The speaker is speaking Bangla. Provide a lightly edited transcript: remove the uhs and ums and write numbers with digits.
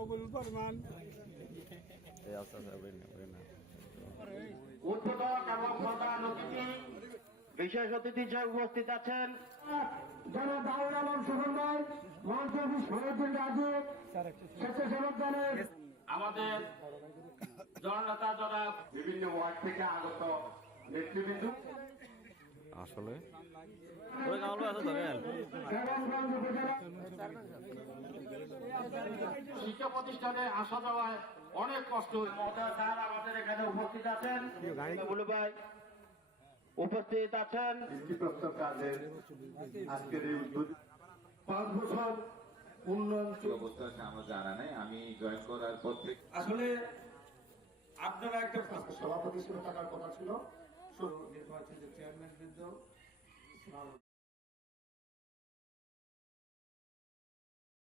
কবুল ফরমান। উদ্বোধক এবং প্রধান অতিথি বিশেষ অতিথি হিসেবে উপস্থিত আছেন জনাব বাউল আলম সুমন ভাই, মঞ্চ অফিস ফরিদুল রাজু, স্বেচ্ছাসেবক দলের আমাদের জননেতা যারা বিভিন্ন ওয়ার্ড থেকে আগত নেতৃবৃন্দ, আসলে ওই কামাল ভাই আছে ধরেন দেবগঞ্জ উপজেলা শিক্ষা প্রতিষ্ঠানে আসা যাওয়ায় অনেক কষ্ট। মহোদয় স্যার আমাদের এখানে উপস্থিত আছেন, বুলু ভাই উপস্থিত আছেন। ভিত্তিপ্রস্তর কাজের আজকের এই উদ্যোগ 5 বছর উন্নয়ন অবস্থা আছে আমার জানা নেই। আমি জয়েন করার পর থেকে আসলে আপনারা একটা সভাপতি হিসেবে থাকার কথা ছিল। নির্বাচিত চেয়ারম্যান বৃন্দ